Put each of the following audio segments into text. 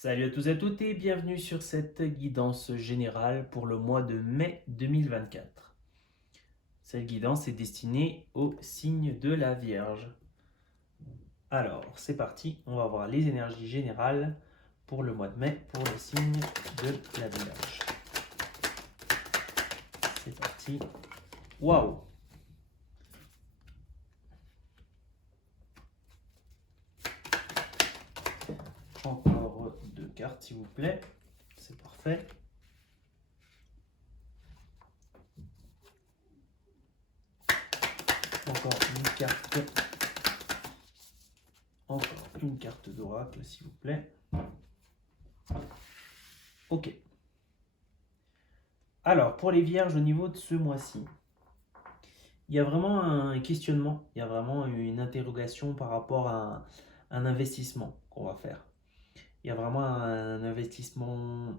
Salut à tous et à toutes et bienvenue sur cette guidance générale pour le mois de mai 2024. Cette guidance est destinée au signe de la Vierge. Alors, c'est parti, on va voir les énergies générales pour le mois de mai pour le signe de la Vierge. C'est parti. Waouh! Encore deux cartes s'il vous plaît. C'est parfait. Encore une carte. Encore une carte d'oracle s'il vous plaît. Ok. Alors, pour les vierges au niveau de ce mois-ci, il y a vraiment un questionnement, il y a vraiment une interrogation par rapport à un investissement qu'on va faire. Il y a vraiment un investissement,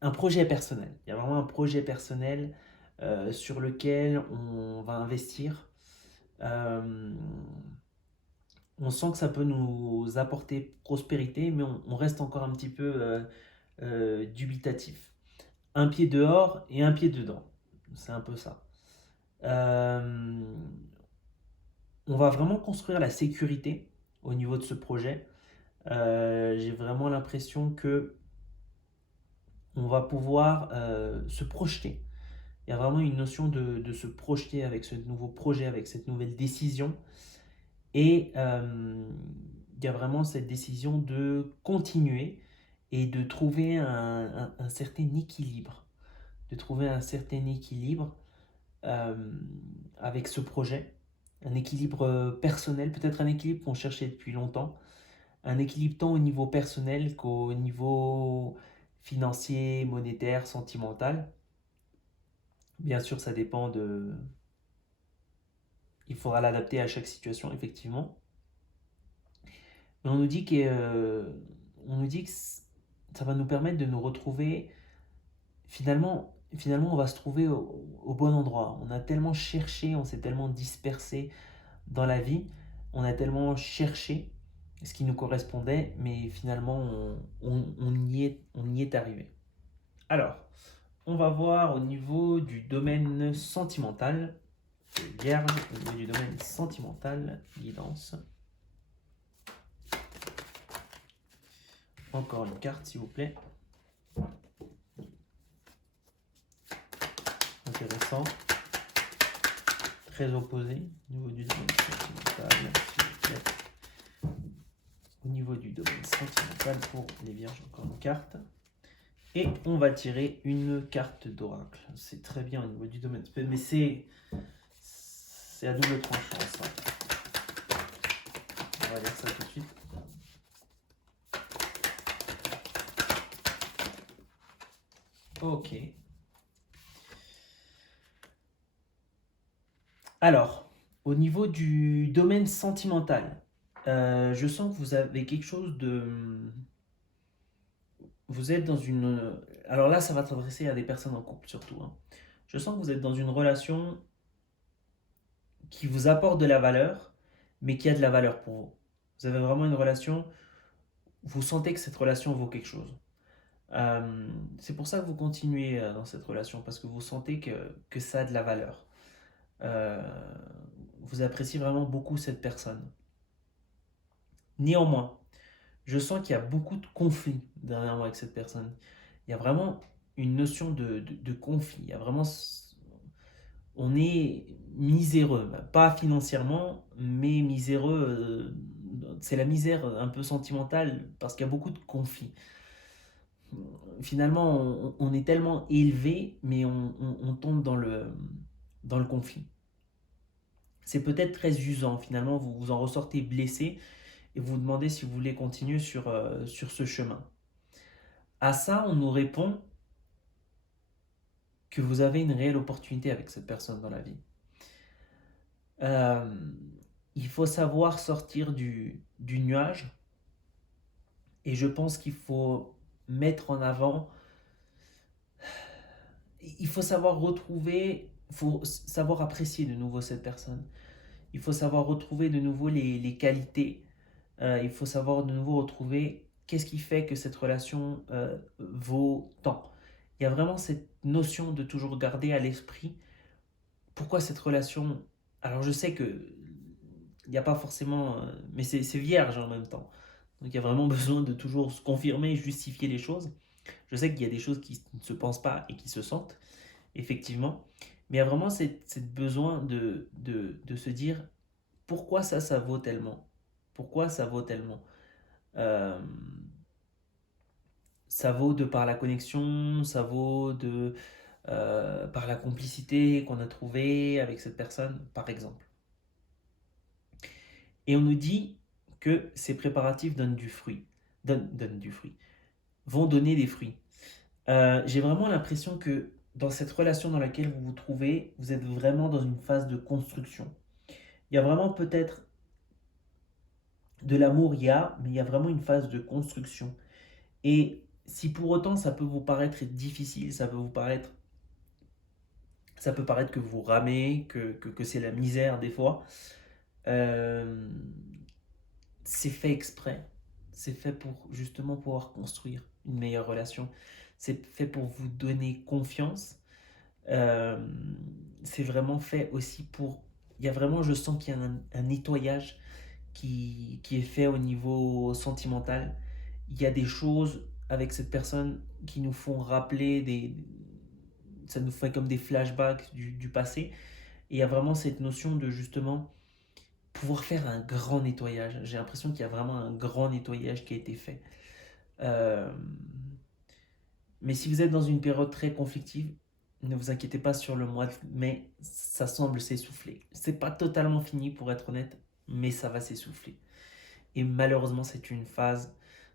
un projet personnel. Il y a vraiment un projet personnel sur lequel on va investir. Euh, on sent que ça peut nous apporter prospérité, mais on reste encore un petit peu dubitatif. Un pied dehors et un pied dedans. C'est un peu ça. Euh, on va vraiment construire la sécurité au niveau de ce projet. J'ai vraiment l'impression que on va pouvoir se projeter. Il y a vraiment une notion de se projeter avec ce nouveau projet, avec cette nouvelle décision. Et il y a vraiment cette décision de continuer et de trouver un certain équilibre. De trouver un certain équilibre euh, avec ce projet. Un équilibre personnel, peut-être un équilibre qu'on cherchait depuis longtemps. Un équilibre tant au niveau personnel qu'au niveau financier, monétaire, sentimental. Bien sûr, ça dépend de... Il faudra l'adapter à chaque situation, effectivement. Mais on nous dit que ça va nous permettre de nous retrouver. Finalement, on va se trouver au bon endroit. On a tellement cherché, on s'est tellement dispersé dans la vie, on a tellement cherché ce qui nous correspondait, mais finalement, on y est arrivé. Alors, on va voir au niveau du domaine sentimental. Vierge, au niveau du domaine sentimental, guidance. Encore une carte, s'il vous plaît. Intéressant. Très opposé au niveau du domaine sentimental, s'il vous plaît. Au niveau du domaine sentimental pour les vierges, encore une carte. Et on va tirer une carte d'oracle. C'est très bien au niveau du domaine. Mais c'est à double tranchant ça. On va lire ça tout de suite. Ok. Alors, au niveau du domaine sentimental, je sens que vous avez quelque chose de... Vous êtes dans une... Alors là, ça va s'adresser à des personnes en couple surtout. Hein. Je sens que vous êtes dans une relation qui vous apporte de la valeur, mais qui a de la valeur pour vous. Vous avez vraiment une relation, vous sentez que cette relation vaut quelque chose. C'est pour ça que vous continuez dans cette relation, parce que vous sentez que ça a de la valeur. Euh, vous appréciez vraiment beaucoup cette personne. Néanmoins, je sens qu'il y a beaucoup de conflits dernièrement avec cette personne. Il y a vraiment une notion de conflit. Il y a vraiment... On est miséreux, pas financièrement, mais miséreux, c'est la misère un peu sentimentale, parce qu'il y a beaucoup de conflits. Finalement, on est tellement élevé, mais on tombe dans le conflit. C'est peut-être très usant, finalement, vous vous en ressortez blessé, et vous vous demandez si vous voulez continuer sur ce chemin. À ça, on nous répond que vous avez une réelle opportunité avec cette personne dans la vie. Euh, il faut savoir sortir du nuage et je pense qu'il faut mettre en avant, il faut savoir retrouver, il faut savoir apprécier de nouveau cette personne. Il faut savoir retrouver de nouveau les qualités. Il faut savoir de nouveau retrouver qu'est-ce qui fait que cette relation vaut tant. Il y a vraiment cette notion de toujours garder à l'esprit pourquoi cette relation. Alors je sais que il n'y a pas forcément, mais c'est vierge en même temps. Donc il y a vraiment besoin de toujours se confirmer, justifier les choses. Je sais qu'il y a des choses qui ne se pensent pas et qui se sentent, effectivement. Mais il y a vraiment cette besoin de se dire pourquoi ça vaut tellement. Pourquoi ça vaut tellement. Euh, Ça vaut de par la connexion, ça vaut par la complicité qu'on a trouvée avec cette personne, par exemple. Et on nous dit que ces préparatifs donnent du fruit, donnent du fruit, vont donner des fruits. J'ai vraiment l'impression que dans cette relation dans laquelle vous vous trouvez, vous êtes vraiment dans une phase de construction. Il y a vraiment peut-être de l'amour, mais il y a vraiment une phase de construction. Et si pour autant ça peut vous paraître difficile, ça peut paraître que vous ramez, que c'est la misère des fois, euh, c'est fait exprès. C'est fait pour justement pouvoir construire une meilleure relation. C'est fait pour vous donner confiance. Euh, c'est vraiment fait aussi pour... Il y a vraiment, je sens qu'il y a un nettoyage qui est fait au niveau sentimental. Il y a des choses avec cette personne qui nous font rappeler ça nous fait comme des flashbacks du passé. Et il y a vraiment cette notion de justement pouvoir faire un grand nettoyage. J'ai l'impression qu'il y a vraiment un grand nettoyage qui a été fait. Euh, mais si vous êtes dans une période très conflictive, ne vous inquiétez pas sur le mois de mai, ça semble s'essouffler. C'est pas totalement fini pour être honnête, mais ça va s'essouffler. Et malheureusement, c'est une phase.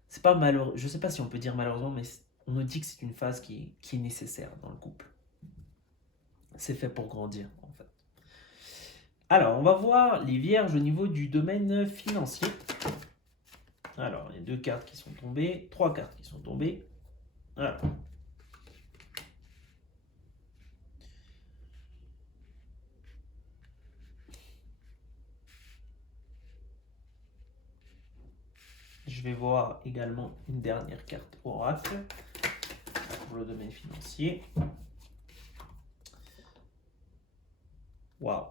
C'est pas malheureux. Je sais pas si on peut dire malheureusement, mais on nous dit que c'est une phase qui est nécessaire dans le couple. C'est fait pour grandir, en fait. Alors, on va voir les vierges au niveau du domaine financier. Alors, il y a deux cartes qui sont tombées, trois cartes qui sont tombées. Alors. Je vais voir également une dernière carte oracle pour le domaine financier. Waouh.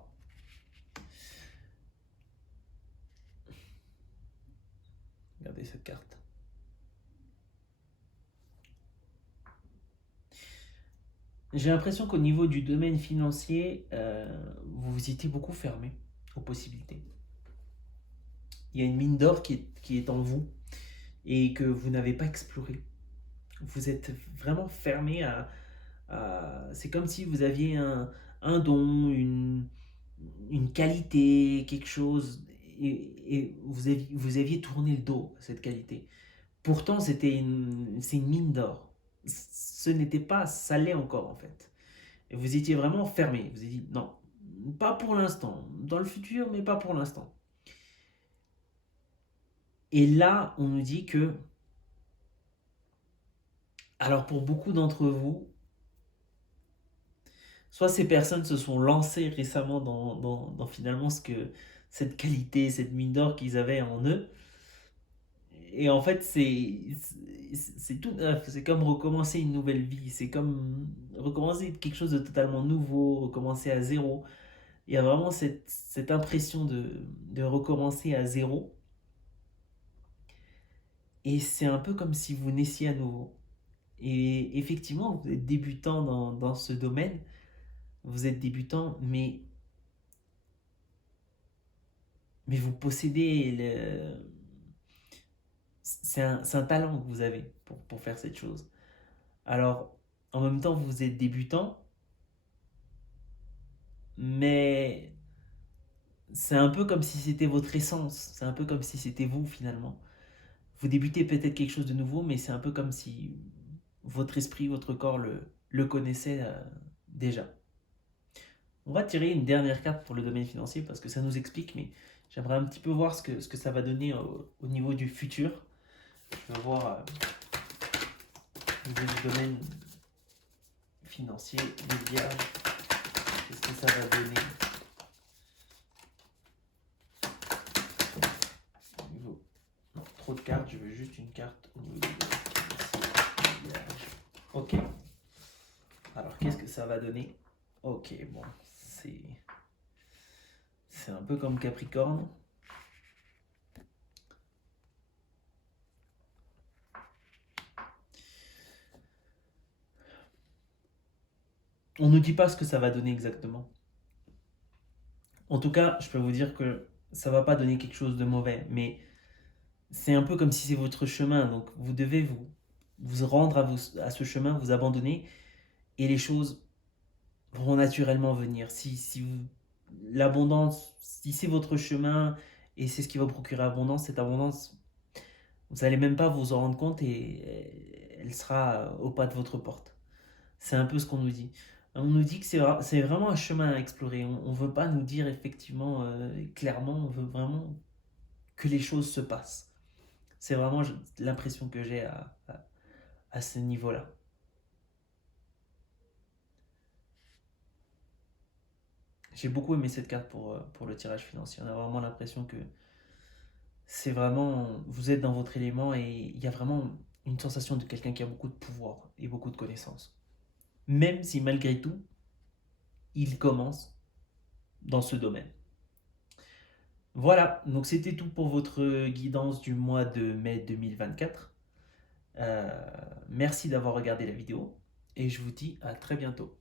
Regardez cette carte. J'ai l'impression qu'au niveau du domaine financier, vous étiez beaucoup fermé aux possibilités. Il y a une mine d'or qui est en vous et que vous n'avez pas exploré. Vous êtes vraiment fermé c'est comme si vous aviez un don, une qualité, quelque chose, et vous aviez tourné le dos à cette qualité. Pourtant, c'est une mine d'or. Ce n'était pas, ça l'est encore en fait. Et vous étiez vraiment fermé. Vous avez dit non, pas pour l'instant. Dans le futur, mais pas pour l'instant. Et là, on nous dit que, alors pour beaucoup d'entre vous, soit ces personnes se sont lancées récemment dans finalement cette qualité, cette mine d'or qu'ils avaient en eux. Et en fait, c'est tout neuf. C'est comme recommencer une nouvelle vie. C'est comme recommencer quelque chose de totalement nouveau, recommencer à zéro. Il y a vraiment cette impression de recommencer à zéro. Et c'est un peu comme si vous naissiez à nouveau. Et effectivement, vous êtes débutant dans ce domaine. Vous êtes débutant, mais vous possédez c'est un talent que vous avez pour faire cette chose. Alors, en même temps, vous êtes débutant, mais c'est un peu comme si c'était votre essence. C'est un peu comme si c'était vous finalement. Vous débutez peut-être quelque chose de nouveau, mais c'est un peu comme si votre esprit, votre corps le connaissait déjà. On va tirer une dernière carte pour le domaine financier parce que ça nous explique, mais j'aimerais un petit peu voir ce que ça va donner au niveau du futur. Je vais voir au niveau du domaine financier, les vierges, qu'est-ce que ça va donner. Niveau, non, trop de cartes, je veux juste une carte au niveau du Ok. Alors, qu'est-ce que ça va donner? Ok, bon, c'est un peu comme Capricorne. On ne dit pas ce que ça va donner exactement. En tout cas, je peux vous dire que ça va pas donner quelque chose de mauvais, mais c'est un peu comme si c'est votre chemin, donc vous devez vous rendre à ce chemin, vous abandonner, et les choses vont naturellement venir. L'abondance, si c'est votre chemin et c'est ce qui va vous procurer abondance, cette abondance, vous n'allez même pas vous en rendre compte et elle sera au pas de votre porte. C'est un peu ce qu'on nous dit. On nous dit que c'est vraiment un chemin à explorer. On ne veut pas nous dire effectivement clairement, on veut vraiment que les choses se passent. C'est vraiment l'impression que j'ai à ce niveau-là. J'ai beaucoup aimé cette carte pour le tirage financier. On a vraiment l'impression que c'est vraiment, vous êtes dans votre élément et il y a vraiment une sensation de quelqu'un qui a beaucoup de pouvoir et beaucoup de connaissances. Même si malgré tout, il commence dans ce domaine. Voilà, donc c'était tout pour votre guidance du mois de mai 2024. Merci d'avoir regardé la vidéo et je vous dis à très bientôt.